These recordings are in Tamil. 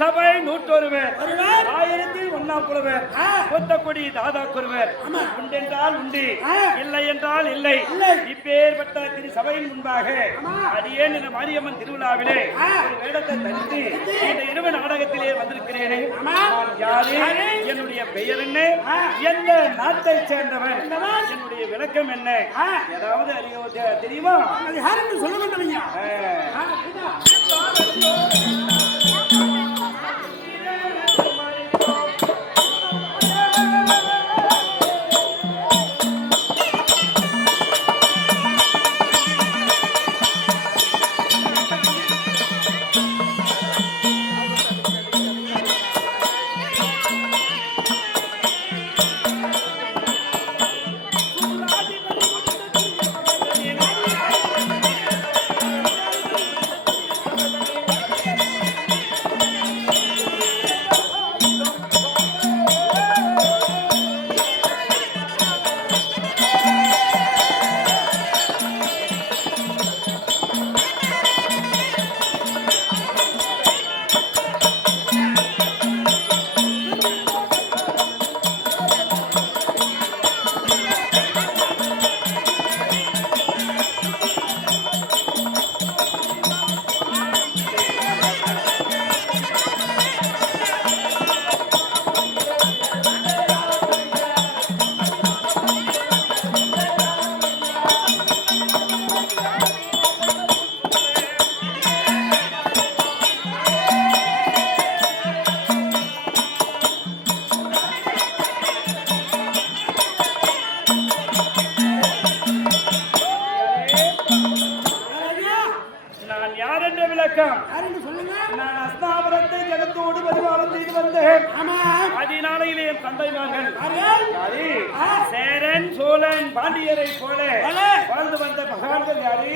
சபை 101 ஆயிரத்தில் ஒன்னாம் புலவர் கொத்தக்குடி தாதா குருவர் உண்டென்றால் உண்டு இல்லை என்றால் இல்லை இப்பேற்பட்ட திரு சபையின் முன்பாக அடியேன் இந்த மாரியம்மன் திருவிழாவிலே ஒரு வேடத்தை தரித்து இந்த இரவு நாடகத்திலே வந்திருக்கிறேனே நான் யாரு என்னுடைய பெயர் என்ன எந்த நாட்டை சேர்ந்தவன் என்னுடைய விளக்கம் என்ன ஏதாவது அறிய தெரியுமா யாருன்னு சொல்ல வேண்டும் நான் அஸ்தாபுரத்தை ஜகத்தோடு பரிமாணம் செய்து வந்தேன். அதனாலையிலே என் தந்தைமார்கள் சேரன் சோழன் பாண்டியரை போல வாழ்ந்து வந்த மகான்கள் யாரு?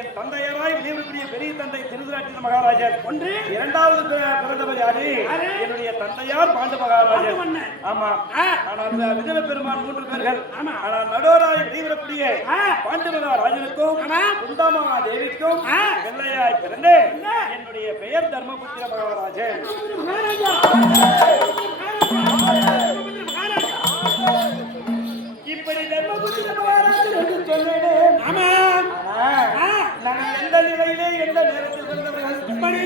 என் தந்தையராய் விளைவிக்கூடிய பெரிய தந்தை திருதராட்டின மகாராஜர் ஒன்று. இரண்டாவது பிறந்தவர் யாரு? என்னுடைய தந்தையார் பாண்டு மகாராஜர். ஆமா, ஆனால் விஜய பெருமான் 3 பேர்கள். ஆனால் நடுவராய் விளைவிடக்கூடிய பாண்டு மகாராஜனுக்கும் குந்தாமா தேவிக்கும் வெள்ளையாய் பிறந்து என்னுடைய பெயர் தர்மபுத்திர மகாராஜன். இப்படி தர்மபுத்திர மகாராஜன் என்று சொன்னேன். நான் எந்த நிலையிலே எந்த நேரத்தில் பிறந்தவர்கள் இப்படி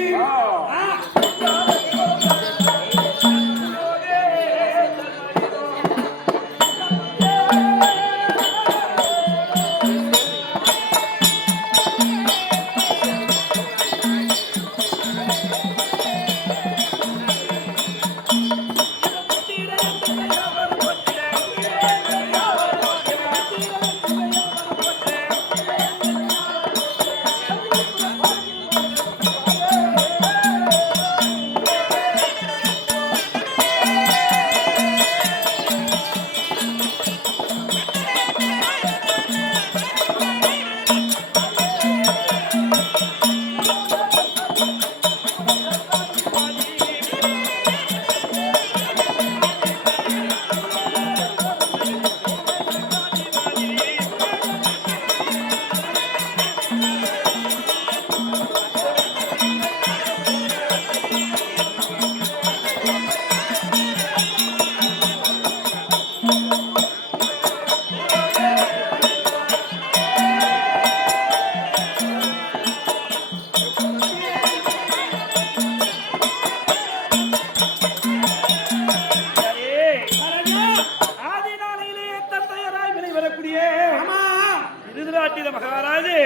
மகாராஜே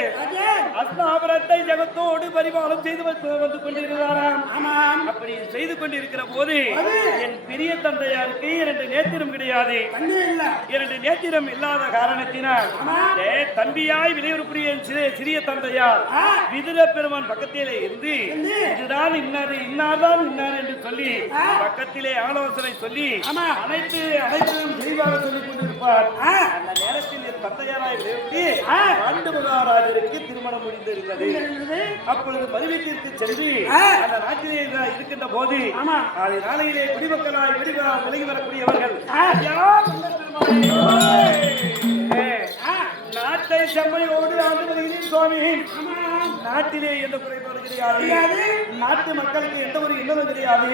அஸ்தாபுரத்தை ஜகத்தோடு பரிபாலம் செய்து வந்து கொண்டிருக்கிறாராம். அப்படி செய்து கொண்டிருக்கிற போது என் பெரிய தந்தையாருக்கு 2 நேத்திரம் கிடையாது. 2 நேத்திரம் இல்லாத காரணத்தினால் தம்பியாய் விளைவுபுரிய சிறிய தந்தையார் விதுர பெருமான் பக்கத்திலே இருந்து இதுதான் இன்னார் இன்னார்தான் இன்னார் என்று சொல்லி பக்கத்திலே ஆலோசனை சொல்லி அனைத்தும் தெளிவாக சொல்லிக் கொண்டிருப்பார். அந்த நேரத்தில் என் தந்தையாராய் விளைவுக்கு பாண்டு மகாராஜருக்கு திருமணம் முடிந்திருந்தது. அப்பொழுது மருவத்திற்கு சென்று அந்த நாட்டிலே இருக்கின்ற போது நாளையிலே குடிமக்களாய் விலகி வரக்கூடியவர்கள் நாட்டை செம்மையோடு ஆண்டு வருகிறேன் சுவாமி. நாட்டிலே எந்த குறைபாடு கிடையாது, நாட்டு மக்களுக்கு எந்த ஒரு இன்னமும் கிடையாது.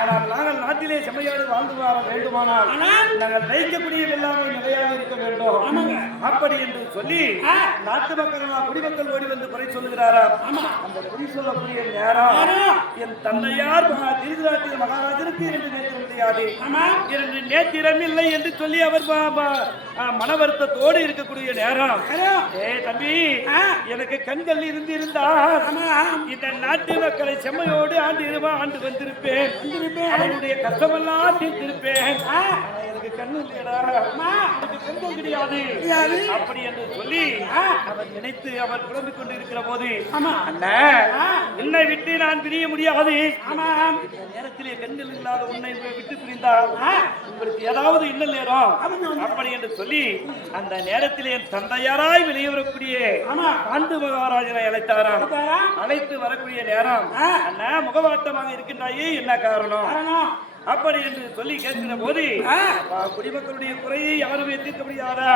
ஆனால் நாங்கள் நாட்டிலே செம்மையோடு வாழ்ந்து வர வேண்டுமானால் நாங்கள் வைக்கக்கூடிய எல்லாமே நிலையாக இருக்க வேண்டும். அப்படி என்று சொல்லி நாட்டு மக்கள் குடிமக்கள் ஓடி வந்து குறை சொல்லுகிறாரா? அந்த குடி சொல்லக்கூடிய நேரம் என் தந்தையார் திருநாட்டில் மகாராஜருக்கு 2 நேத்திரம் கிடையாது, 2 நேத்திரம் இல்லை என்று சொல்லி அவர் மன வருத்தத்தோடு இருக்கக்கூடிய நேரம், தம்பி எனக்கு கண்கள் இருந்திருந்தால் இந்த நாட்டு மக்களை செம்மையோடு ஆண்டு வந்திருப்பேன், அவருடைய கஷ்டமெல்லாம் தீர்த்திருப்பேன். எனக்கு கண்ணு இல்லையடா, எனக்கு கண்கள் கிடையாது அப்படி என்று சொல்லி அவர் நினைத்து அவர் புலம்பிக் கொண்டு இருக்கிற போது, என்னை விட்டு நான் பிரிய முடியாது, நேரத்திலே கண்கள் இல்லாத உன்னை விட்டு பிரிந்தால் உங்களுக்கு ஏதாவது இன்னல் நேரம் அப்படி என்று சொல்லி அந்த நேரத்திலே என் தந்தையாராய் வெளியே வரக்கூடிய ஆண்டு மகாராஜனை அழைத்தாராம். அழைத்து வரக்கூடிய நேரம், அண்ணா முகவாட்டமாக இருக்கின்றாயே, என்ன காரணம் அப்படி என்று சொல்லி கேட்கிற போது, குடிமக்களுடைய குறையை யாருமே தீர்க்க முடியாதா,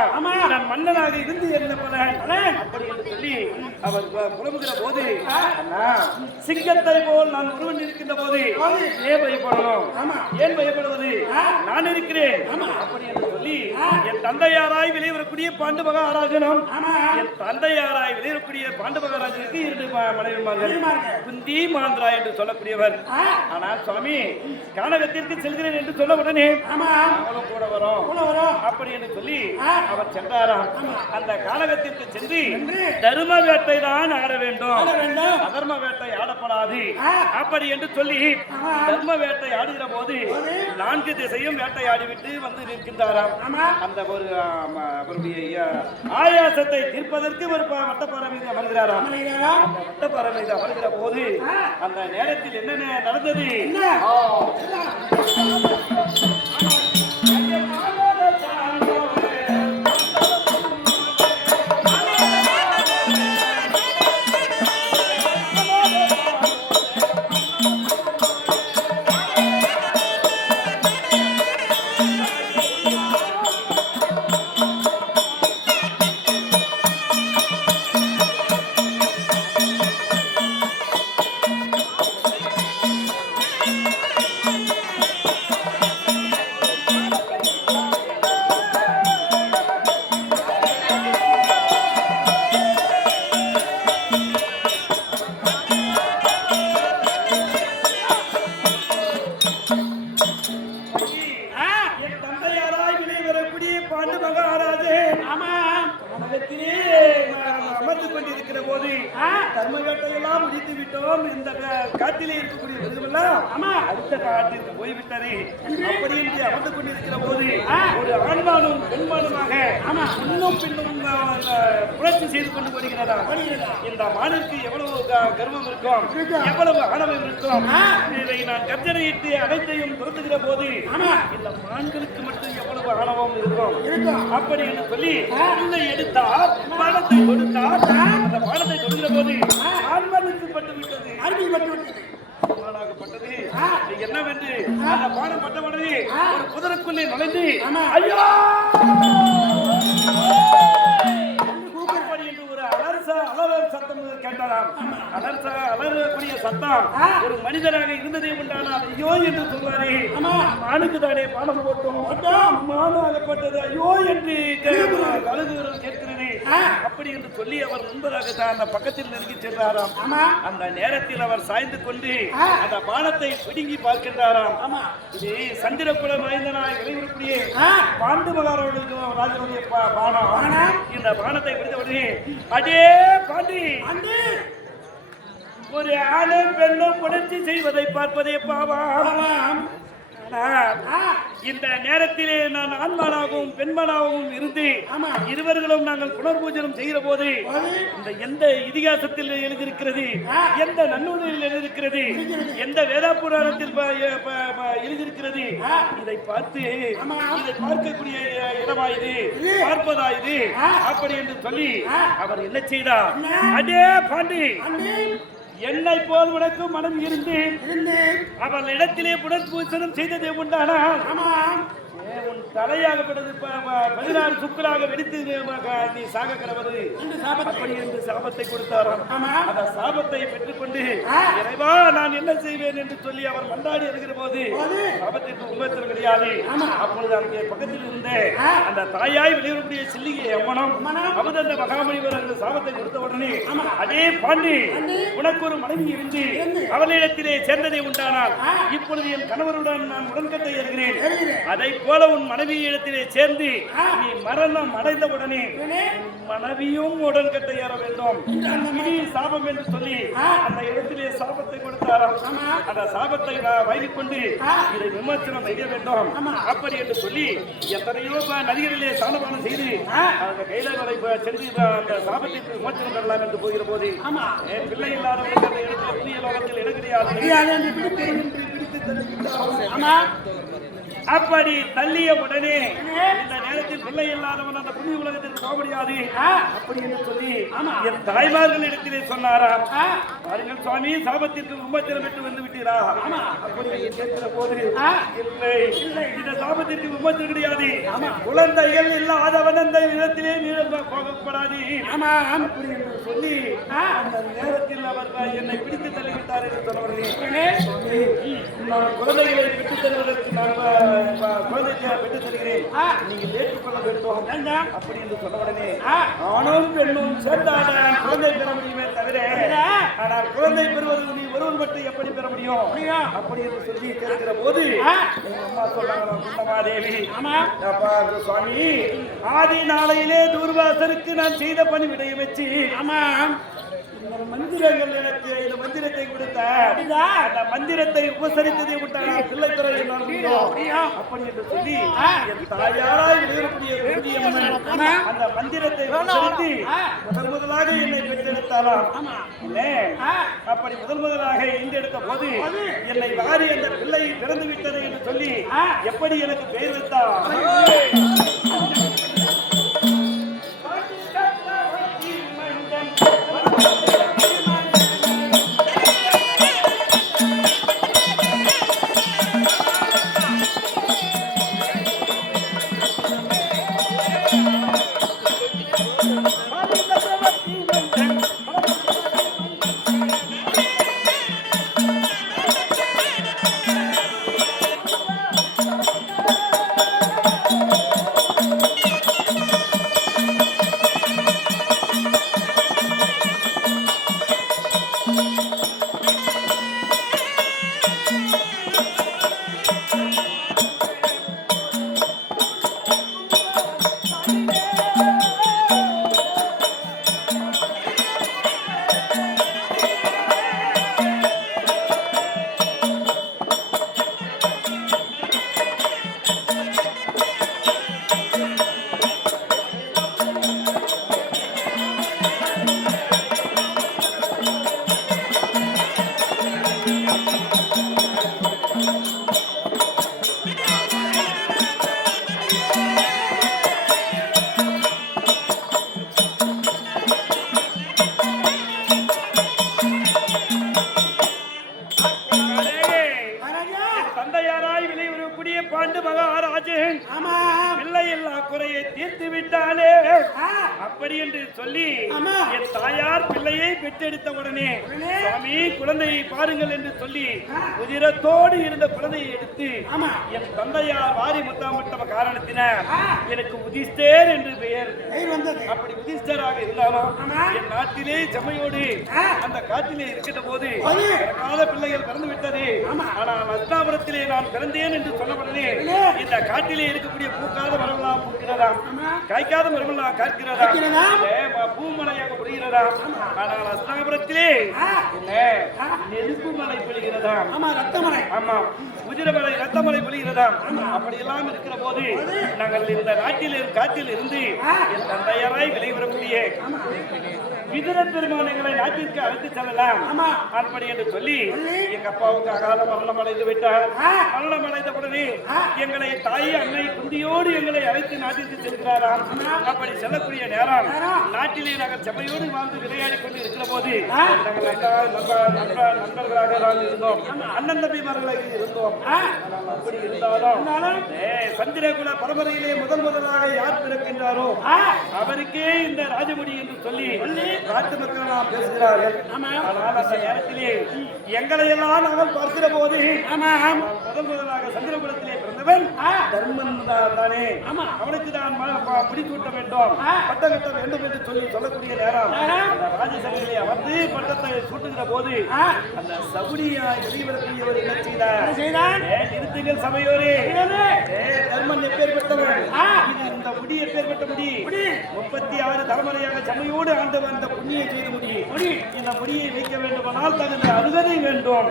நான் மன்னனாக இருந்து என்ன பலன் அப்படி என்று சொல்லி அவர் புலம்புகிற போது, சிங்கத்தை போல் நான் ஒருவன் இருக்கின்ற போது ஏன் பயப்படணும், ஏன் பயப்படுவது, நான் இருக்கிறேன் அப்படி என்று சொல்லி என் தந்தையாராய் வெளிவரக்கூடிய பாண்டு மகாராஜனும் என் தந்தையாராய் வெளிவரக்கூடிய பாண்டு மகாராஜனுக்கு 2 மனைவிமார்கள், குந்தி மாந்திரா என்று சொல்லக்கூடியவர். ஆனால் சுவாமி கானகத்திற்கு செல்கிறேன் என்று சொல்ல உடனே அவளும் கூட வரும் அப்படி என்று சொல்லி அவர் சென்றாராம். அந்த கானகத்திற்கு சென்று தர்ம வேட்டை தான் ஆட வேண்டும், அதர்ம வேட்டை ஆடப்படாது அப்படி என்று சொல்லி தர்ம வேட்டை ஆடுகிற போது 4 திசையும் வேட்டையாடிவிட்டு வந்து நிற்கின்றாராம். அந்த ஒரு அவருடைய ஆயாசத்தை தீர்ப்பதற்கு ஒரு வட்டப்பாறை மீது அமர்கிறாராம். அந்த வட்டப்பாறை மீது அமர்கிற போது அந்த நேரத்தில் என்னென்ன நடந்தது, அமர்ந்து கொண்டிருக்கிற போது தர்ம வேட்டையெல்லாம் முடித்து விட்டோம், இந்த காட்டிலே இருக்கக்கூடிய மிருகமெல்லாம் அடுத்த காட்டிற்கு போய்விட்டது. அப்படி என்று அமர்ந்து கொண்டிருக்கிற போது ஒரு ஆண்மானும் பெண்மானுமாக இன்னும் பின்னும் புரட்சி செய்து கொண்டு வருகிறதா. இந்த மானுக்கு எவ்வளவு கர்வம் இருக்கும், எவ்வளவு ஆணவம் இருக்கும், இதை நான் கர்ஜனையிட்டு அனைத்தையும் துரத்துகிற போது இந்த மான்களுக்கு மட்டும் எவ்வளவு ஆணவம் இருக்கும் அப்படி என்று சொல்லி எடுத்தார், பானத்தை கொடுத்தார். அந்த பானத்தை கொடுக்கிற போது ஆண்மனுக்கு பட்டுவிட்டது, என்னவென்று அந்த பானம் பட்டவுடனே ஒரு குதிரைக்குள்ளே நுழைந்து ஐயோ அலறல் சத்தம் கேட்டாராம். அலறக்கூடிய சத்தம் ஒரு மனிதராக இருந்ததே உண்டானால் ஐயோ என்று சொல்வாரே, மானுக்கு தானே பானம் போட்டோம், மானு அகப்பட்டது ஐயோ என்று அழுகுகிறோம் கேட்கிறது. அப்படி என்று சொல்லி அவர் முன்பதாக தான் அந்த பக்கத்தில் நெருங்கி சென்றாராம். அந்த நேரத்தில் அவர் சாய்ந்து கொண்டு அந்த பானத்தை பிடுங்கி பார்க்கின்றாராம். இது சந்திரகுல மைந்தனாய் விளைவிடக்கூடிய பாண்டு மகாராஜனுடைய பானம். இந்த பானத்தை பிடித்த உடனே அடே பாண்டி, ஒரு ஆணும் பெண்ணும் புணர்ச்சி செய்வதை பார்ப்பதே பாவம். இந்த நேரத்திலே நான் ஆண்மனாகவும் பெண்மனாகவும் இருந்து இருவர்களும் நாங்கள் புனர்பூஜனம் செய்கிற போது இந்த எந்த இதிகாசத்தில் எழுதியிருக்கிறது, எந்த நன்னூலில் எழுதியிருக்கிறது, எந்த வேதா புராணத்தில் எழுதியிருக்கிறது, இதை பார்த்து இதை பார்க்கக்கூடிய இடமா இது, பார்ப்பதா இது அப்படி என்று சொல்லி அவர் என்ன செய்தார், அடே பாண்டி, என்னை போல் உனக்கு மனம் இருந்து அவள் இடத்திலே புனர்பூசனம் செய்ததே உண்டானால் உன் தலையாகப்பட்டது 16 சுக்கராக வெடித்து நீ சாக கிடவது அப்படி என்று சாபத்தை கொடுத்தாராம். அந்த சாபத்தை பெற்றுக்கொண்டு இறைவா நான் என்ன செய்வேன் என்று சொல்லி அவர் மன்றாடி இருக்கிற போது சாபத்திற்கு உண்மைத்தல் கிடையாது. அப்பொழுது அங்கே பக்கத்தில் இருந்த அந்த தாயாய் வெளிவரக்கூடிய சில்லிகை அம்மனம் அமுதந்த மகாமணிவர் அந்த சாபத்தை கொடுத்த உடனே அதே பாண்டி உனக்கு ஒரு மனைவி இருந்து அவளிடத்திலே சேர்ந்ததை உண்டானால் இப்பொழுது என் கணவருடன் நான் உடன்கட்டை இருக்கிறேன். அதை போல உன் மனைவியிடத்திலே சேர்ந்து நீ மரணம் அடைந்தவுடனே மனைவியும் உடன்கட்டை ஏற வேண்டும் சாபம் என்று சொல்லி அந்த இடத்திலே சாபத்தை கொடுத்தாராம். அந்த சாபத்தை வைத்துக் கொண்டு இதை விமர்சனம் செய்ய வேண்டும் அப்படி என்று சொல்லி எத்தனையோ நதிகளிலே சாணபானம் செய்து அந்த கைலாவை சென்று அந்த சாபத்திற்கு விமர்சனம் பெறலாம் என்று போகிற போது பிள்ளை இல்லாதவர்களுக்கு அந்த இடத்துல புதிய லோகத்தில் இடம் கிடையாது. அப்படி தள்ளிய உடனே இந்த நேரத்தில் பிள்ளை இல்லாதவன் அந்த புண்ணிய உலகத்திற்கு போக முடியாது அப்படி என்று சொல்லி என் தாய்மார்கள் இடத்திலே சொன்னாராம். பாருங்கள் சுவாமி சாபத்திற்கு விமர்சனம் பெற்று வந்து விட்டீரா அப்படி என்று கேட்கிற போது இல்லை இந்த சாபத்திற்கு விமர்சனம் கிடையாது. குழந்தைகள் இல்லாதவன் அந்த இடத்திலே போகப்படாது அப்படி என்று சொல்லி அந்த நேரத்தில் அவர் என்னை பிடித்து தள்ளிவிட்டார் என்று சொன்னவர்களே நான் குழந்தைகளை பெற்றுத் தருவதற்கு நான் குழந்தைக்கு பெற்றுத் தருகிறேன் நீங்கள் ஏற்றுக்கொள்ள வேண்டும் அப்படி என்று சொன்ன உடனே ஆணும் பெண்ணும் சேர்ந்தாட குழந்தை பெற முடியுமே தவிர ஆனால் குழந்தை பெறுவது நீ ஒருவன் மட்டும் எப்படி பெற முடியும் அப்படி என்று சொல்லி கேட்கிற போது அம்மா சொன்னாங்க தேவி சுவாமி ஆதி நாளையிலே தூர்வாசருக்கு நான் செய்த பணி விடைய வச்சு மந்திரங்கள் எனக்கு இந்த மந்திரத்தை கொடுத்த அந்த மந்திரத்தை உபசரித்ததை விட்டால் பிள்ளைத்துறை அப்படி என்று சொல்லி என் தாயாரால் வெளியேறக்கூடிய அந்த மந்திரத்தை உபசரித்து முதலாக என்னை பெற்றெடுத்தாலாம். அப்படி முதலாக ஈண்டெடுத்த போது என்னை வாரி அந்த பிள்ளை பிறந்து விட்டது என்று சொல்லி எப்படி எனக்கு பெயர் வைத்தார். அப்படி என்று சொல்லி என் தாயார் பிள்ளையை பெற்றெடுத்த உடனே சுவாமி குழந்தையை பாருங்கள் என்று சொல்லி உதிரத்தோடு இருந்த குழந்தையை எடுத்து என் தந்தையார் வாரி முத்தாமிட்ட காரணத்தினர் எனக்கு உதிஷ்டர் என்று பெயர் அப்படி உதிஷ்டராக இருந்தாலும் என் நாட்டிலே செம்மையோடு அந்த காட்டிலே இருக்கின்ற போது கால பிள்ளைகள் பிறந்து விட்டது. ஆனால் அஸ்தாபுரத்திலே நான் பிறந்தேன் என்று சொன்னவுடனே இந்த காட்டிலே இருக்கக்கூடிய பூக்காத மரமெல்லாம் பூக்கிறதாம், காய்க்காத மரமெல்லாம் காய்க்கிறதாம், பூமலையாக பொழிகிறதாம். ஆனால் அஸ்தாபுரத்திலே நெருப்பு மலை பொழிகிறதாம், ஆமா உதிரமலை ரத்தமலை பொழிகிறதாம். அப்படியெல்லாம் இருக்கிற போது நாங்கள் இந்த நாட்டில் காட்டில் இருந்து என் தந்தையராய் விளைவரக்கூடிய விதுர பெருமானங்களை நாட்டிற்கு அழைத்து செல்லலாம் அப்படி என்று சொல்லி எங்க அப்பாவுக்கு அகால மரணம் அடைந்து விட்டார். மரணம் அடைந்த உடனே எங்களை தாய் அன்னை குந்தியோடு எங்களை அழைத்து நாட்டிற்கு செல்கிறாராம். அப்படி செல்லக்கூடிய நேரம் நாட்டிலே நாங்கள் செம்மையோடு வாழ்ந்து விளையாடி கொண்டு இருக்கிற போது நாங்கள் நண்பர்களாக இருந்தோம், அண்ணன் தம்பிமார்களாக இருந்தோம். அப்படி இருந்தாலும் சந்திரகுல பரம்பரையிலே முதலாக யார் பிறக்கின்றாரோ அவருக்கே இந்த ராஜமுடி என்று சொல்லி நாட்டு மக்கள் நாம் பேசுகிறார்கள். ஆனால் அந்த நேரத்திலே எங்களை எல்லாம் நாங்கள் பார்க்கிற போது முதலாக சந்திரகுலத்திலே பிறந்தவன் தர்மன் தானே, அவனுக்கு தான் முடிசூட்ட வேண்டும், பட்டம் கட்ட வேண்டும் என்று சொல்லக்கூடிய நேரம் அந்த ராஜசபையிலே அமர்ந்து பட்டத்தை சூட்டுகிற போது அந்த சகுனியாய் வெளிவரக்கூடியவர் என்ன செய்தார்? நிறுத்துங்கள் சபையோரே, தர்மன் எப்பேற்பட்டவன், இது இந்த முடி எப்பேற்பட்ட முடி, 36 தலைமுறையாக சபையோடு ஆண்டு வந்த புண்ணியை செய்த முடி, இந்த முடியை வைக்க வேண்டுமானால் தகுந்த அருகதை வேண்டும்.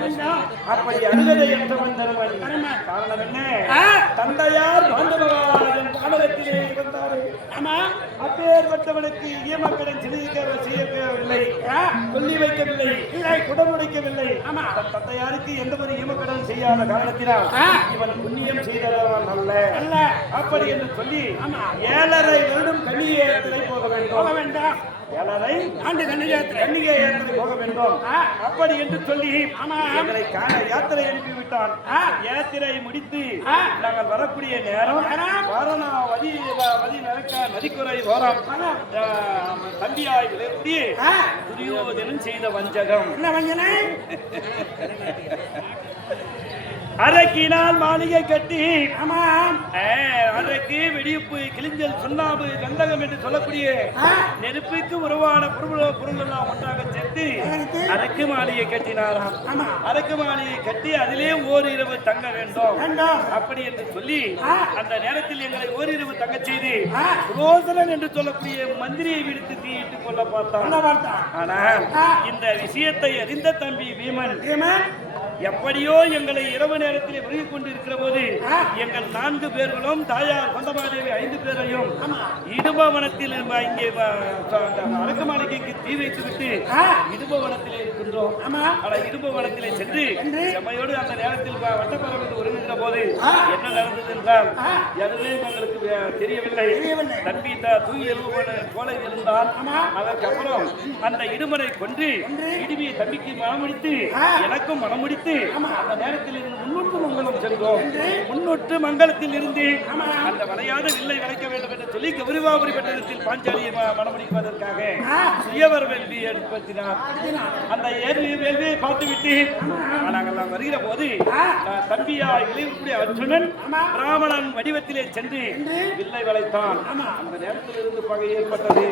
அப்படி அருகதை என்றவன் தர்மன். காரணம் என்ன? தந்தையார் பாண்டவராஜன் பாடகத்திலே இருந்தார். அப்பேற்பட்டவனுக்கு ஈமக்கடன் செய்யவில்லை, சொல்லி வைக்கவில்லை, குடமுடைக்கவில்லை. தந்தையாருக்கு எந்த ஒரு ஈமக்கடன் செய்யாத காரணத்தினால் இவன் புண்ணியம் செய்தவன் அல்ல. அப்படி என்று சொல்லி 7.5 வருடம் கன்னிகை போக வேண்டும். 7.5 ஆண்டு கன்னிகை யாத்திரை போக வேண்டும். அப்படி என்று சொல்லி எங்களை காண யாத்திரை அனுப்பிவிட்டான். யாத்திரை முடித்து நாங்கள் வரக்கூடிய நேரம் வாரணாவதி நதிக்குறை ஓரம் தம்பியாய் விளையாடி துரியோதனன் செய்த வஞ்சகம் என்ன வஞ்சனை? அரக்கினால் மாளிகை கட்டி அதற்கு வெடிப்பு கிளிஞ்சல் சுண்ணாம்பு கந்தகம் என்று சொல்லக்கூடிய நெருப்புக்கு உருவான பொருள்கள் ஒன்றாக சேர்த்து அரக்கு மாளிகை கட்டினாராம். அரக்கு மாளிகை கட்டி அதிலே ஓரிரவு தங்க வேண்டும். அப்படி என்று சொல்லி அந்த நேரத்தில் எங்களை ஓரிரவு தங்க செய்து ரோசனன் என்று சொல்லக்கூடிய மந்திரியை விடுத்து தீயிட்டுக் கொள்ள பார்த்தான். ஆனால் இந்த விஷயத்தை அறிந்த தம்பி பீமன் எப்படியோ எங்களை இரவு நேரத்தில் வருகை கொண்டிருக்கிற போது எங்கள் 4 பேர்களும் தாயார் கொந்தமாதேவி 5 பேரையும் இடுபவனத்தில் இங்கே அரக்கமாளிகைக்கு தீ வைத்து விட்டு இடுபவனத்திலே இருக்கின்றோம். ஆனால் இடுபவனத்திலே சென்று செம்மையோடு அந்த நேரத்தில் வட்டப்பரவத்தில் ஒருங்கிற போது என்ன நடந்தது என்றால் எதுவே எங்களுக்கு தெரியவில்லை. தம்பி தூங்கி எழுபவன போல இருந்தால் அதற்கப்புறம் அந்த இடுமனை கொன்று இடுமையை தம்பிக்கு மனமுடித்து எனக்கும் மனமுடித்து அந்த நேரத்தில் இருந்து 300 மங்கலம் சென்றோம். 300 மங்கலத்தில் இருந்து அந்த வளையாத வில்லை வளைக்க வேண்டும் என்று சொல்லி கௌரவாபுரி பட்டணத்தில் பாஞ்சாலியை மனமுடிப்பதற்காக சுயவர் வேள்வி ஏற்படுத்தினார். அந்த வேள்வியை பார்த்துவிட்டு நாங்கள் வருகிற போது தம்பியாய் விளையக்கூடிய அர்ஜுனன் பிராமணன் வடிவத்திலே சென்று வில்லை வளைத்தான். அந்த நேரத்தில் இருந்து பகை ஏற்பட்டது.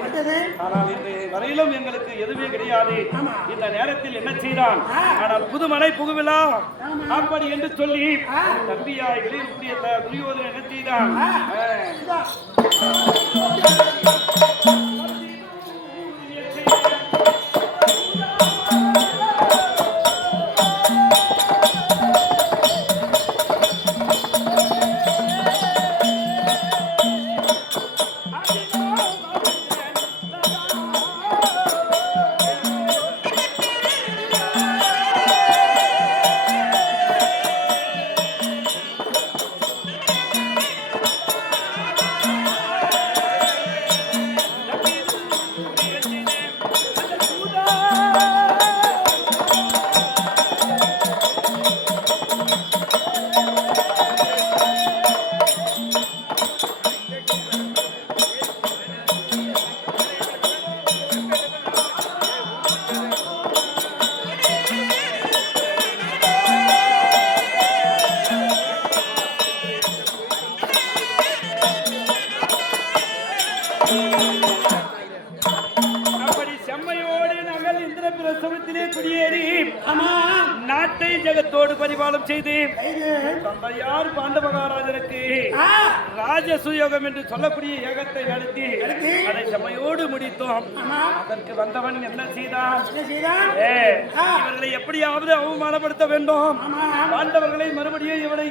ஆனால் இந்த வரையிலும் எங்களுக்கு எதுவுமே கிடையாது. இந்த நேரத்தில் என்ன செய்தான்? ஆனால் புதுமலை புகுவிழா அப்படி என்று சொல்லி தம்பியாய் விளையக்கூடிய துரியோதனன் என்ன செய்தான்? நாட்டை ஜெகத்தோடு பரிபாலம் செய்து தந்தையார் பாண்ட மகாராஜனுக்கு ராஜசுயோகம் என்று சொல்லக்கூடிய ஏகத்தை நடத்தி அதை செம்மையோடு முடித்தோம். அதற்கு வந்தவன் என்ன செய்தான்? இவர்களை எப்படியாவது அவமானப்படுத்த வேண்டும், பாண்டவர்களை மறுபடியும் இவனை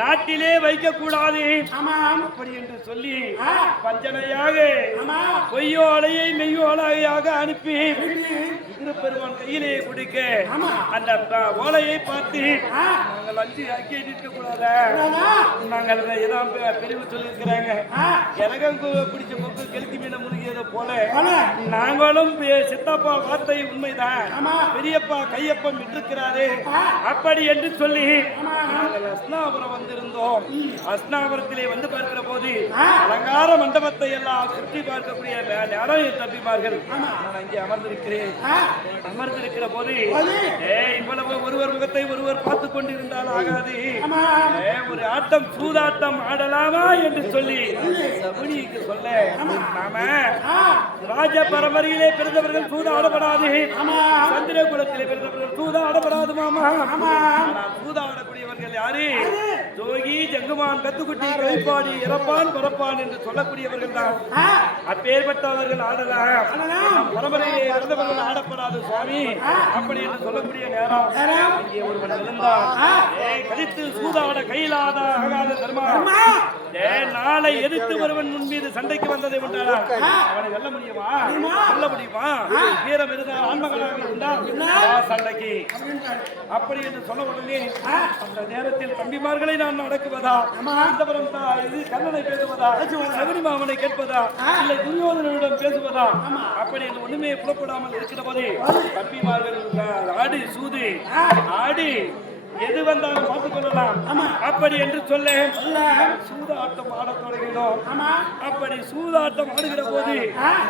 நாட்டிலே வைக்க கூடாது அப்படி என்று சொல்லி பஞ்சனையாக பொய்யோலையை மெய்யோலையாக அனுப்பி பெருமான் கையிலே குடிக்க அந்த ஓலையை பார்த்து நாங்கள் 5 ஆக்கி நிற்க கூடாது, நாங்கள் ஏதாவது பிரிவு சொல்லியிருக்கிறாங்க. எனக்கும் பிடிச்ச கொக்கு கெளுத்தி மீனை முழுகியதை போல நாங்களும் சித்தப்பா வார்த்தை உண்மைதான், பெரியப்பா கையப்பம் விட்டிருக்கிறாரு அப்படி என்று சொல்லி நாங்கள் அஸ்னாபுரம் வந்திருந்தோம். அஸ்னாபுரத்திலே வந்து பார்க்கிற போது அலங்கார மண்டபத்தை எல்லாம் சுற்றி பார்க்கக்கூடிய நேரம் என் தம்பிமார்கள் நான் அங்கே அமர்ந்திருக்கிறேன். அமர்ந்திருக்கிற போது இவ்வளவு ஒருவர் முகத்தை ஒருவர் பார்த்து கொண்டிருந்தால் ஆகாது, ஒரு ஆட்டம் சூதாட்டம் ஆடலாமா என்று சொல்லி சகுனிக்கு சொல்ல, நாம ராஜ பரம்பரையிலே பிறந்தவர்கள் சூதா ஆடப்படாது, சந்திர குலத்திலே பிறந்தவர்கள் சூதா ஆடப்படாது மாமா. சூதா ஆடக்கூடியவர்கள் யாரு? ஜோகி ஜங்குமான் கத்துக்குட்டி கைப்பாடி இறப்பான் பரப்பான் என்று சொல்லக்கூடியவர்கள் தான். அப்பேற்பட்டவர்கள் ஆடலாம், பரம்பரையிலே பிறந்தவர்கள் ஆடப்படாது சுவாமி அப்படி என்று சொல்லக்கூடிய நேரம் இங்கே ஒருவன் இருந்தான். கழித்து சூதாட கையிலாத ஆகாத தர்மா, நாளை எதிர்த்து ஒருவன் முன் மீது சண்டைக்கு வந்ததை உண்டானா அவனை வெல்ல முடியுமா? சொல்ல முடியுமா? வீரம் இருந்தால் ஆன்மகனாக இருந்தால் சண்டைக்கு அப்படி என்று சொல்ல உடனே அந்த நேரத்தில் தம்பிமார்களை நான் அடக்குவதா, இது கண்ணனை பேசுவதா, சகுனி மாமனை கேட்பதா, இல்லை துரியோதனிடம் பேசுவதா அப்படி என்று ஒண்ணுமே புலப்படாமல் இருக்கிற போதே தம்பிமார்கள் ஆடி சூது ஆடி எது வந்தாலும் பார்த்துக் கொள்ளலாம் அப்படி என்று சொல்ல சூதாட்டம் ஆடத் தொடங்கினோம். அப்படி சூதாட்டம் ஆடுகிற போது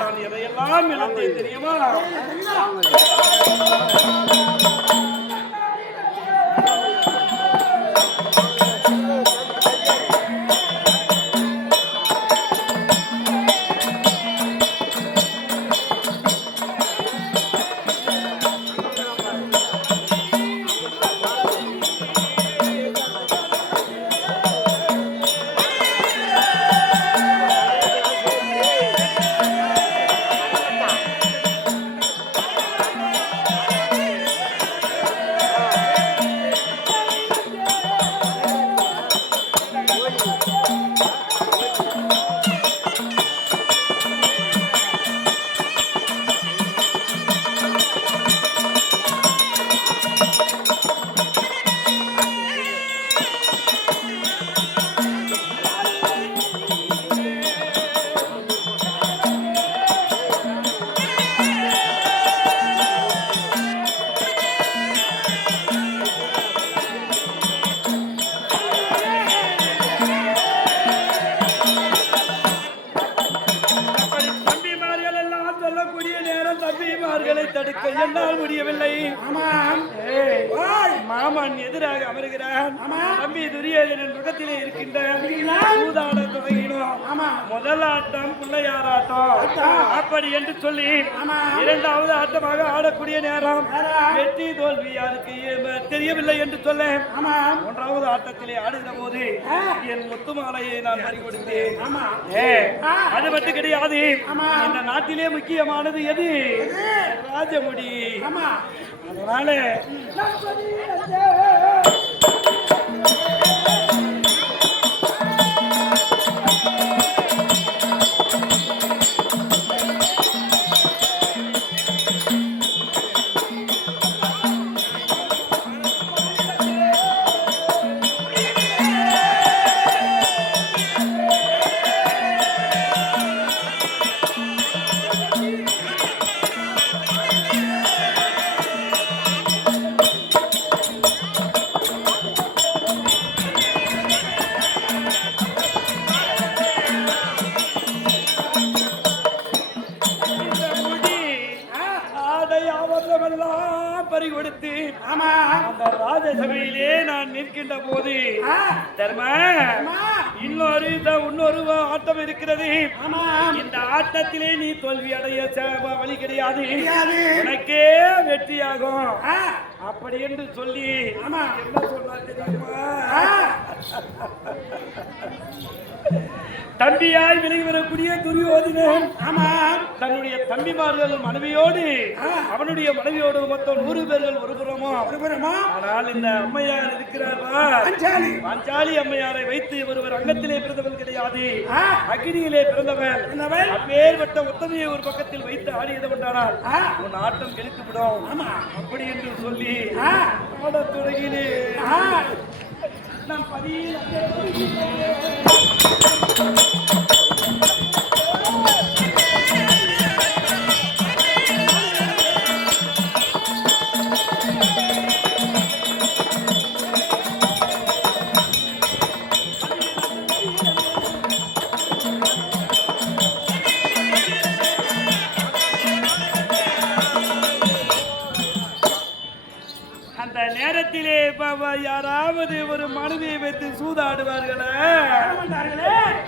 நான் எதையெல்லாம் இழந்தேன் தெரியுமா? தடுக்க என்னால் முடியவில்லை. மாமன் எதிராக அமர்கிறான். தம்பி துரியோதனன் முகத்திலே இருக்கின்ற சூதாட தொடங்கினோம். முதல் ஆட்டம் பிள்ளையாராட்டம் அப்படி என்று சொல்லி இரண்டாவது ஆட்டமாக ஆடக்கூடிய நேரம் வெற்றி தோல்வி யாருக்கு தெரியவில்லை என்று சொல்ல மூன்றாவது ஆட்டத்திலே ஆடுகிற போது என் முத்துமாலையை நான் பறி கொடுத்தேன். அது மட்டும் கிடையாது, இந்த நாட்டிலே முக்கியமானது எது? ராஜமுடி. அதனால பறிகொடுத்து அந்த ராஜசபையிலே நான் நிற்கின்ற போது தர்மா இன்னொரு ஆட்டம் இருக்கிறது. இந்த ஆட்டத்திலே நீ தோல்வி அடைய வழி கிடையாது, உனக்கே வெற்றியாகும் அப்படி என்று சொல்லி என்ன சொல்றாரு தெரியுமா? தம்பியாய் விலகி வரக்கூடிய துரியோதனன் தன்னுடைய தம்பிமார்கள் மனைவியோடு அவனுடைய மனைவியோடு மொத்தம் 100 பேர்கள் ஒரு புறமா. ஆனால் இந்த அம்மையார் இருக்கிறார் பாஞ்சாலி அம்மையாரை வைத்து ஒருவர் அங்கத்திலே பிறந்தவன் கிடையாது, அக்னியிலே பிறந்தவன். அப்பேற்பட்ட உத்தமையை ஒரு பக்கத்தில் வைத்து ஆடியது கொண்டானால் உன் ஆட்டம் கெடுத்து விடும் அப்படி என்று சொல்லி ஆடத் தொடங்கினே. நம் பதியில் நேரத்திலே யாராவது ஒரு மனைவியை வைத்து சூதாடுவார்களே,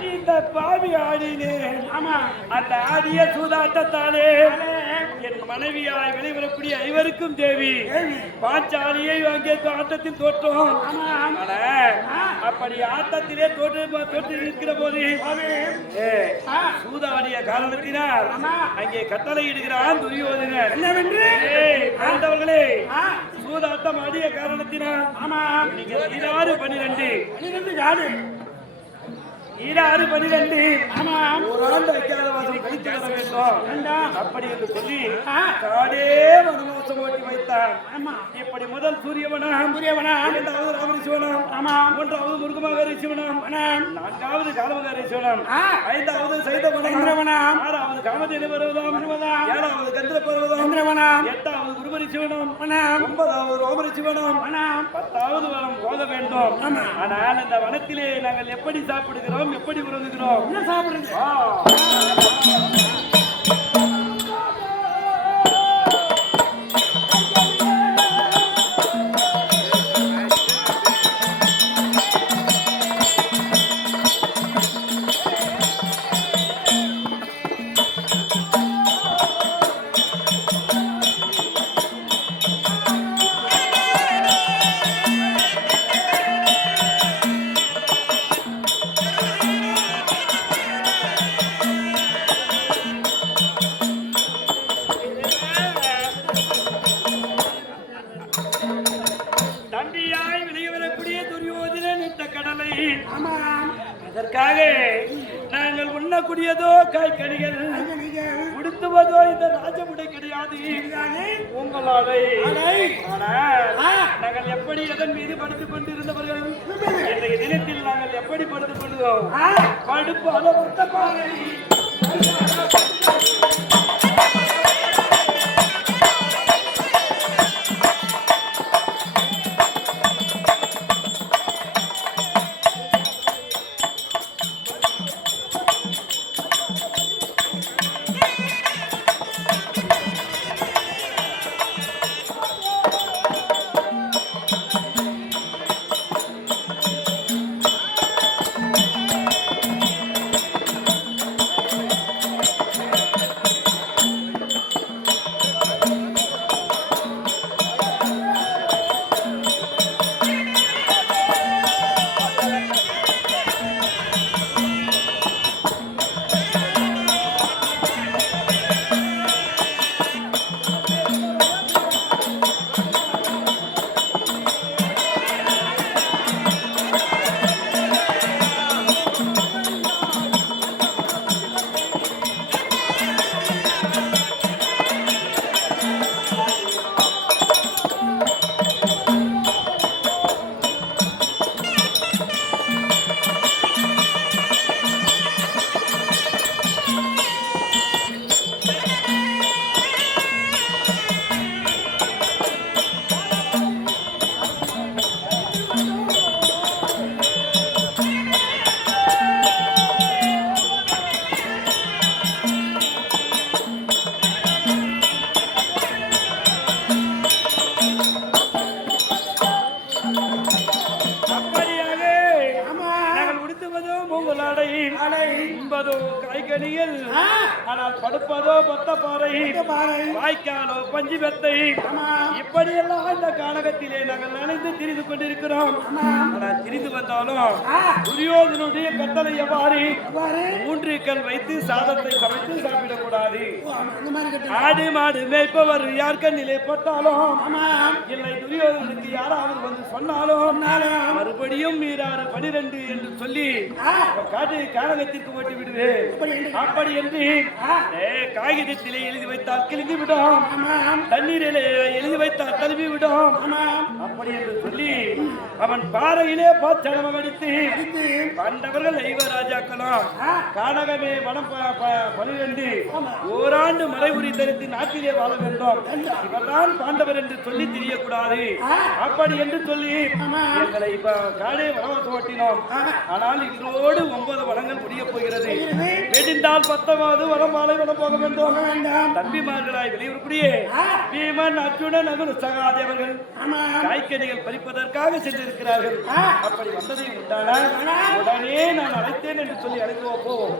இந்த பாவி ஆடினேன். அந்த ஆடிய சூதாட்டத்தாலே என் மனைவியாய் வெளிவரக்கூடிய ஐவருக்கும் தேவி பாஞ்சாலியை அங்கே ஆட்டத்தில் தோற்றோம். அப்படி ஆட்டத்திலே தோற்று இருக்கிற போது சூதாடிய காரணத்தினால் அங்கே கட்டளை இடுகிறான் துரியோதனன். என்னவென்று ஆண்டவர்களே, சூதாட்டம் ஆடிய காரணத்தினால் நீங்கள் 12 ஒரு ஆண்டு அஜ்ஞாதவாசம் கழித்து வர வேண்டும் அப்படி என்று சொல்லி காடே வனவாசம் ஓட்டி வைத்தார். இப்படி முதல் சூரியவனம், இரண்டாவது ராமரிசிவனம், மூன்றாவது முருகமகாரி சிவனம், நான்காவது காலமகாரி சிவனம், ஐந்தாவது சைதவனம், ஆறாவது காமதேனு பர்வதம், ஏழாவது கந்திர பர்வதம், எட்டாவது குருபரி சிவனம், ஒன்பதாவது ரோமரி சிவனம், 10வது வனம் போக வேண்டும். ஆனால் இந்த வனத்திலே நாங்கள் எப்படி சாப்பிடுகிறோம், எப்படி உறங்குகிறோம்? என்ன சாப்பிடுறீங்க? அதற்காக நாங்கள் உண்ணக்கூடியதோ காய்கறிகள், உடுத்துவதோ இந்த ராஜமுடை கிடையாது உங்களோட. நாங்கள் எப்படி எதன் மீது படுத்துக் கொண்டிருந்தவர்கள் இன்றைய தினத்தில் நாங்கள் எப்படி படுத்துக் கொள்வோம்? படுப்பு காய்கனிகள், ஆனால் படுப்பதோ பொத்தப்பாறை, வாய்க்காலோ பஞ்சு மெத்தை, இப்படியெல்லாம் இந்த கானகத்திலே நாங்கள் நினைந்து திரிந்து கொண்டிருக்கிறோம். ஆனால் திரிந்து வந்தாலும் துரியோதனுடைய கட்டளை எவ்வாறு 3 கல் வைத்து சாதத்தை சமைத்து சாப்பிடக்கூடாது. ஆடு மாடு மேய்ப்பவர் யார் கண்ணிலே பட்டாலும் இல்லை, துரியோதனுக்கு யாராவது வந்து சொன்னாலும் மறுபடியும் 12 என்று சொல்லி கானகத்திற்கு ஓட்டி விடுவேன். அப்படி என்று காகிதத்திலே எழுதி வைத்தால் கிழிந்து விடும், தண்ணீரிலே எழுதி வைத்தால் தழுவி விடும். அப்படி என்று சொல்லி அவன் பாறையிலே பாச்சடமம் அடித்து பாண்டவர்கள் ஐவராஜாக்களும் கானகமே வனம் பனிரெண்டு ஓராண்டு மறைவுரி தரித்து நாட்டிலே வாழ வேண்டும். இவர்தான் பாண்டவர் என்று சொல்லி தெரியக்கூடாது. அப்படி என்று சொல்லி எங்களை இப்ப காடே வனவாசம் ஓட்டினோம். ஆனால் இன்றோடு 9 வனங்கள் முடிய போகிறது. வெடிந்தால் 10வது வனம் மாலை வனம் போக வேண்டும். தம்பிமார்களாய் வெளியூருக்குடியே பீமன் அர்ஜுனன் நகுல சகாதேவர்கள் காய்கனிகள் பறிப்பதற்காக சென்றிருக்கிறார்கள். அப்படி வந்ததை உண்டான உடனே நான் அழைத்தேன் என்று சொல்லி அழைத்து போவோம்.